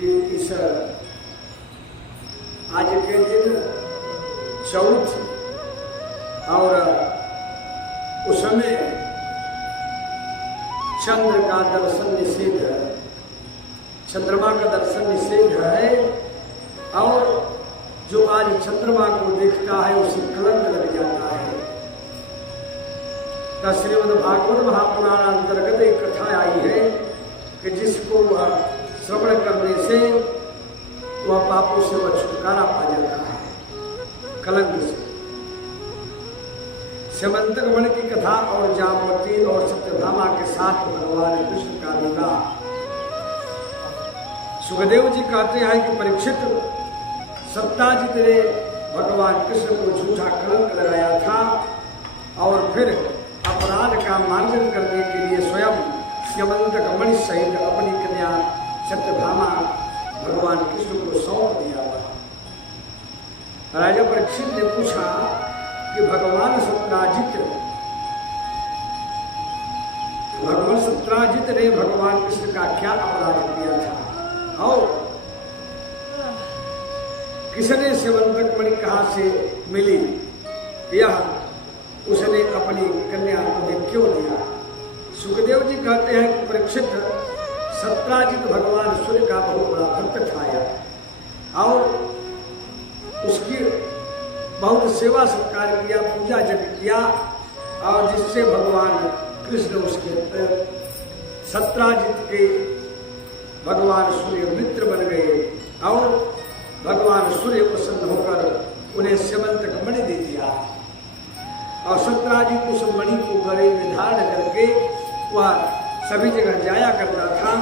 कि इस आज के दिन चौथ और उस समय चंद्र का दर्शन निषेध है, चंद्रमा का दर्शन निषेध है। और जो आज चंद्रमा को देखता है उसे कलंक लग जाता है। तो श्रीमद् भागवत महापुराण अंतर्गत एक कथा आई है कि जिसको वह श्रवण करने से वह पापों से वह छुटकारा पा जाता है, कलंक से। स्यमंतक वन की कथा और जामवती और सत्यभामा के साथ भगवान कृष्ण का विवाह। सुखदेव जी कहते हैं कि परीक्षित, सत्ताजित ने भगवान कृष्ण को झूठा कलंक लगाया था और फिर अपराध का मार्जन करने के लिए स्वयं स्यमंतक मणि सहित अपनी कन्या सत्यभामा भगवान कृष्ण को सौंप दिया था। राजा परीक्षित ने पूछा कि भगवान सत्राजित ने भगवान कृष्ण का क्या अपराध किया था और किसने स्यमंतक मणि कहां से मिली, यह उसने अपनी कन्या को क्यों दिया। सुखदेव जी कहते हैं कि परीक्षित, सत्राजित भगवान सूर्य का बहुत बड़ा भक्त था और उसकी बहुत सेवा सत्कार किया, पूजा जप किया और जिससे भगवान कृष्ण उसके सत्राजित के भगवान सूर्य मित्र बन गए और भगवान सूर्य प्रसन्न होकर उन्हें स्यमंतक मणि दे दिया। और सत्राजित उस मणि को गले में धारण करके वह सभी जगह जाया करता था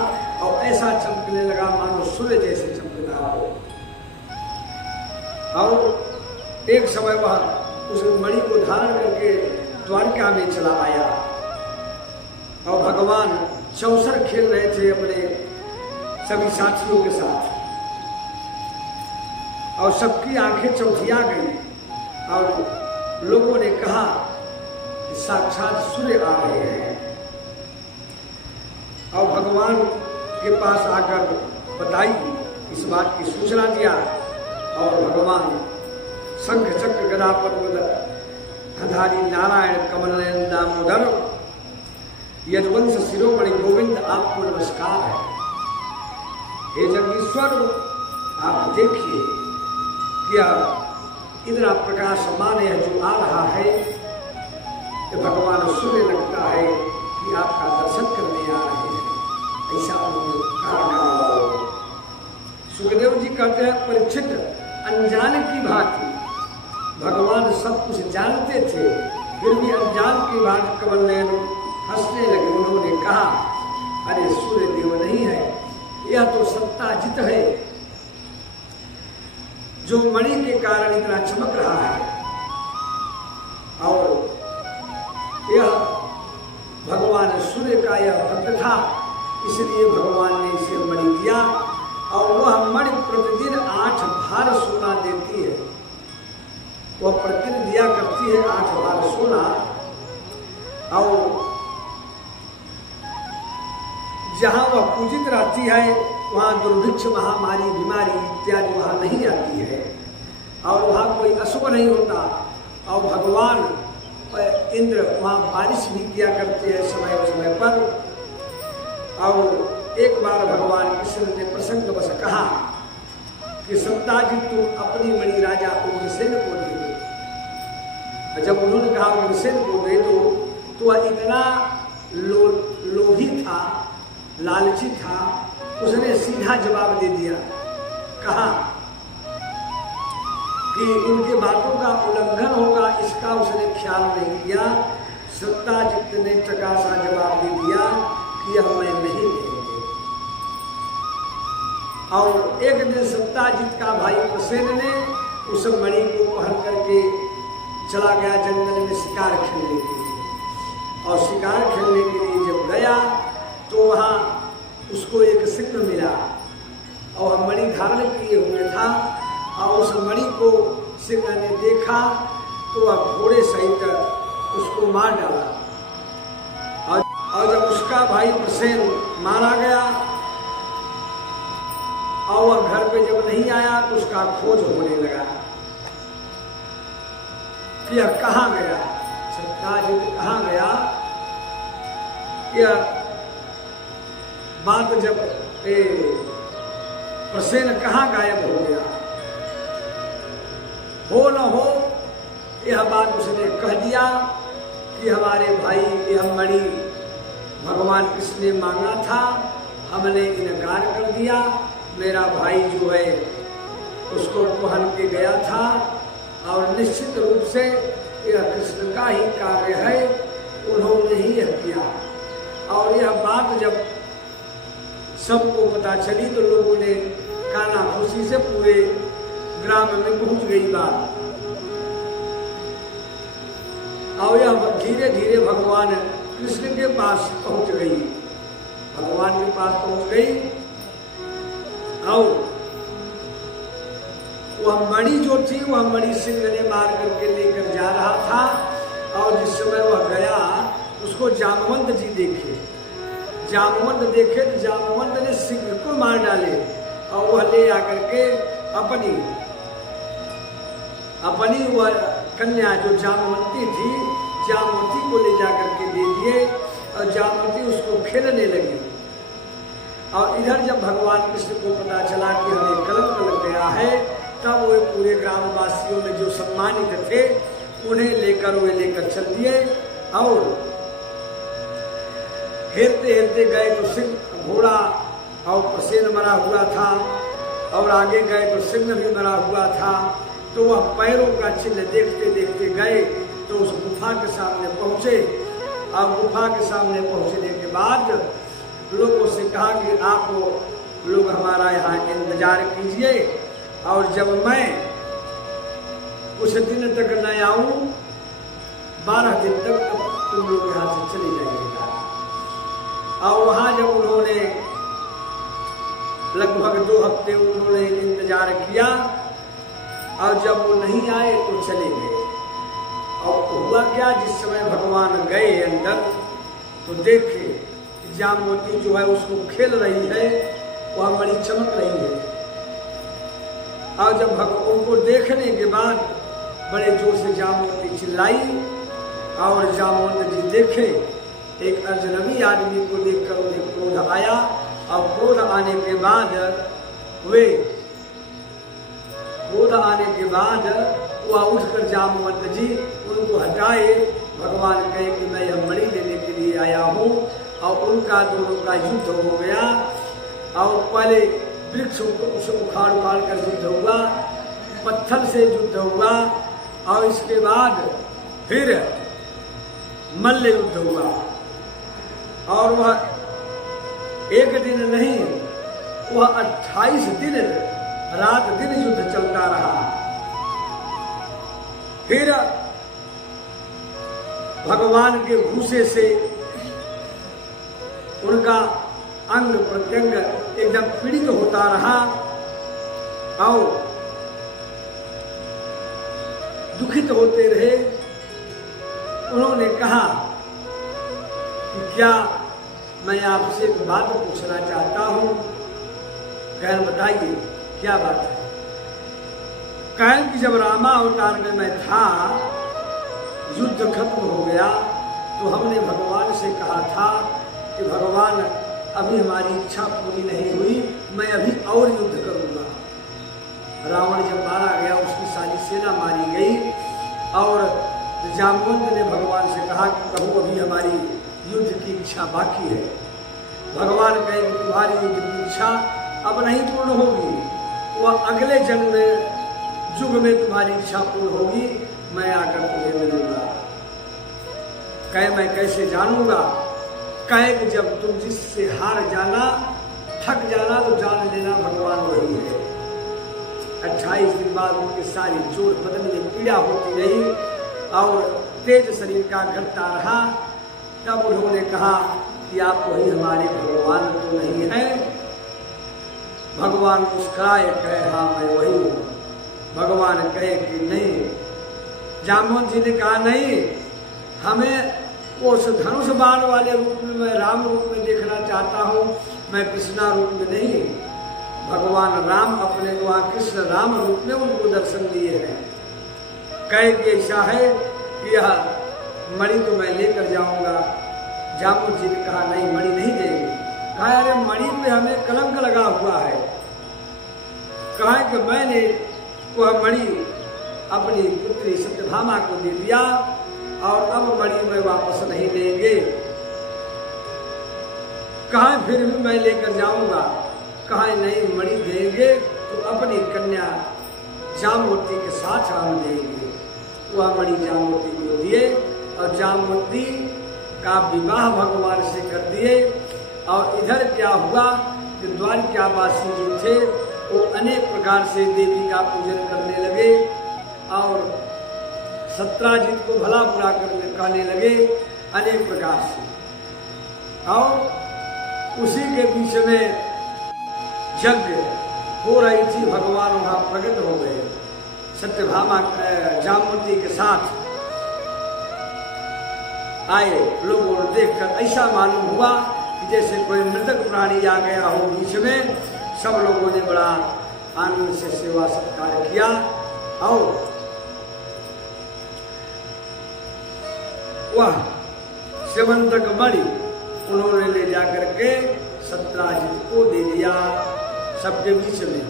और ऐसा चमकने लगा मानो सूर्य जैसे चमकता हो। और एक समय वह उस मणि को धारण करके द्वारका में चला आया और भगवान चौसर खेल रहे थे अपने सभी साथियों के साथ और सबकी आंखें चौथिया गई और लोगों ने कहा कि साक्षात सूर्य आ रहे हैं। और भगवान के पास आकर बताई, इस बात की सूचना दिया और भगवान शंख चक्र गदा पद्मधारी नारायण कमल नयन दामोदर यदुवंश शिरोमणि गोविंद, आपको नमस्कार है। हे जगदीश्वर, आप देखिए क्या इतना प्रकाशमान है जो आ रहा है, कि भगवान सूर्य लगता है कि आपका दर्शन करने आ रहे हैं, ऐसा कहा। सुखदेव जी कहते हैं परीक्षित, अनजान की भांति भगवान सब कुछ जानते थे, फिर भी अनजान की बात कमल नयन हंसने लगे। उन्होंने कहा, अरे सूर्य देव नहीं है, यह तो सत्ताजित है जो मणि के कारण इतना चमक रहा है और यह भगवान सूर्य का यह भक्त था, इसलिए भगवान ने इसे मणि दिया और वह मणि प्रतिदिन 8 भार सोना देती है। वह प्रतिदिन दिया करती है 8 भार सोना और जहां वह पूजित रहती है वहां दुर्भिक्ष, महामारी, बीमारी इत्यादि वहां नहीं आती है और वहां कोई अशुभ नहीं होता। और भगवान इंद्र वहां बारिश भी किया करते हैं समय पर। और एक बार भगवान कृष्ण ने प्रसंगवश कहा कि सत्ताजित तुम अपनी मणि राजा उग्रसेन को दे दो। जब उन्होंने कहा उग्रसेन को दे दो तो वह इतना लोभी था, लालची था, उसने सीधा जवाब दे दिया, कहा कि उनके बातों का उल्लंघन होगा इसका उसने ख्याल नहीं किया। सत्ताजित ने टकासा जवाब दे दिया कि यह मैं नहीं देंगे। और एक दिन सत्ताजित का भाई प्रसेन ने उस मणि को पहन करके चला गया जंगल में शिकार खेलने के लिए और शिकार खेलने के लिए जब गया तो वहां उसको एक सिंह मिला और मणि धारण किए हुए था और उस मणि को सिंह ने देखा तो वह घोड़े सहित उसको मार डाला। और जब उसका भाई प्रसेन मारा गया पे जब नहीं आया तो उसका खोज होने लगा कि यह कहाँ गया, सत्याजित कहाँ गया। यह बात जब प्रसेन कहाँ गायब हो गया, हो न हो यह बात उसने कह दिया कि हमारे भाई यह मणि भगवान किसने मांगा था, हमने इनकार कर दिया। मेरा भाई जो है उसको पहन के गया था और निश्चित रूप से यह कृष्ण का ही कार्य है, उन्होंने ही यह किया। और यह बात जब सबको पता चली तो लोगों ने काना खुशी से पूरे ग्राम में पहुंच गई बात। और यह धीरे धीरे भगवान कृष्ण के पास पहुंच गई, भगवान के पास पहुंच गई। और वह मणि जो थी वह मणि सिंह ने मार करके लेकर जा रहा था। और जिस समय वह गया उसको जामवंत जी देखे, जामवंत देखे तो जामवंत ने सिंह को मार डाले और वह ले आकर के अपनी वह कन्या जो जामवंती थी, जामवती को ले जाकर के दे दिए और जामवती उसको खेलने लगी। और इधर जब भगवान कृष्ण को पता चला कि हमें कलंक लग गया है, तब वो पूरे ग्रामवासियों में जो सम्मानित थे उन्हें लेकर चल दिए। और हेरते हेरते गए तो सिंह घोड़ा और प्रसेन मरा हुआ था, और आगे गए तो सिंह भी मरा हुआ था। तो वह पैरों का चिन्ह देखते देखते गए तो उस गुफा के सामने पहुंचे। और गुफा के सामने पहुंचने के बाद लोगों से कहा कि आप लोग हमारा यहाँ इंतजार कीजिए, और जब मैं कुछ दिन तक न आऊं, 12 दिन तक तुम लोग यहाँ से चले जाइएगा। और वहाँ जब उन्होंने लगभग 2 हफ्ते उन्होंने इंतजार किया, और जब वो नहीं आए तो चले गए। और हुआ क्या, जिस समय भगवान गए अंदर तो देखे जामवती जो है उसको खेल रही है, वह बड़ी चमक रही है। और जब उनको देखने के बाद बड़े जोर से जामवती चिल्लाई, और जामवंत जी देखे एक अजनबी आदमी को देखकर उन्हें क्रोध आया। और क्रोध आने के बाद वह उठकर जामवंत जी उनको हटाए। भगवान कहे कि मैं यह मणि लेने के लिए आया हूँ। और उनका दोनों का युद्ध हो गया। और पहले वृक्ष उखाड़ कर युद्ध हुआ, पत्थर से युद्ध हुआ, और इसके बाद फिर मल्ल युद्ध हुआ। और वह एक दिन नहीं, वह 28 दिन रात दिन युद्ध चलता रहा। फिर भगवान के घूसे से उनका अंग प्रत्यंग एकदम पीड़ित होता रहा और दुखित होते रहे। उन्होंने कहा कि क्या मैं आपसे एक बात पूछना चाहता हूं। कह बताइए क्या बात है। कह कि जब रामा अवतार में मैं था, युद्ध खत्म हो गया तो हमने भगवान से कहा था कि भगवान अभी हमारी इच्छा पूरी नहीं हुई, मैं अभी और युद्ध करूंगा। रावण जब मारा गया, उसकी सारी सेना मारी गई और जामवंत ने भगवान से कहा कि प्रभु अभी हमारी युद्ध की इच्छा बाकी है। भगवान कहे कि तुम्हारी युद्ध की इच्छा अब नहीं पूर्ण होगी, वह अगले जन्म में युग में तुम्हारी इच्छा पूर्ण होगी, मैं आकर तुम्हें मिलूंगा। कहे मैं कैसे जानूंगा। कहे कि जब तुम जिससे हार जाना, थक जाना तो जान लेना भगवान वही है। 28 दिन बाद उनके सारी जोड़ बदन में पीड़ा होती रही और तेज शरीर का घटता रहा। तब उन्होंने कहा कि आप वही हमारे भगवान तो नहीं है। भगवान मुस्कुराए, कहे हाँ मैं वही हूँ। भगवान कहे कि नहीं। जामवंत जी ने कहा नहीं, हमें वो धनुष बाण वाले रूप में, मैं राम रूप में देखना चाहता हूँ, मैं कृष्णा रूप में नहीं। भगवान राम अपने भगवान कृष्ण राम रूप में उनको दर्शन दिए हैं। कहे कि ऐसा है कि यह मणि तो मैं लेकर जाऊंगा। जामुन जी ने कहा नहीं, मणि नहीं देंगे। कहा अरे मणि पे हमें कलंक लगा हुआ है। कहा कि मैंने वह मणि अपनी पुत्री सत्यभामा को दे दिया और अब मणि में वापस नहीं देंगे। कहा फिर भी मैं लेकर जाऊंगा। कहा नहीं, मणि देंगे तो अपनी कन्या जामवती के साथ हम देंगे। वह मणि जामवती को दिए और जामवती का विवाह भगवान से कर दिए। और इधर क्या हुआ कि द्वारिकावासी जो थे वो अनेक प्रकार से देवी का पूजन करने लगे और सत्राजित को भला बुरा कहने लगे अनेक प्रकार से। और उसी के बीच में यज्ञ हो रही थी, भगवान वहां प्रकट हो गए सत्यभामा जामवती के साथ आए। लोगों ने देखकर ऐसा मालूम हुआ कि जैसे कोई मृतक प्राणी आ गया हो बीच में। सब लोगों ने बड़ा आनंद से सेवा सत्कार किया और वह सेवंतक मणि उन्होंने ले जाकर के सत्राजित को दे दिया सबके बीच में।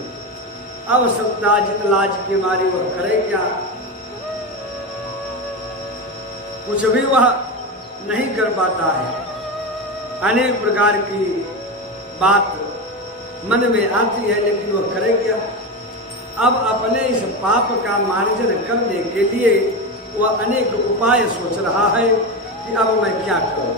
अब सत्राजित लाज के मारे वह करे क्या, कुछ भी वह नहीं कर पाता है। अनेक प्रकार की बात मन में आती है लेकिन वह करे क्या। अब अपने इस पाप का मार्जन करने के लिए वह अनेक उपाय सोच रहा है कि अब मैं क्या करूं।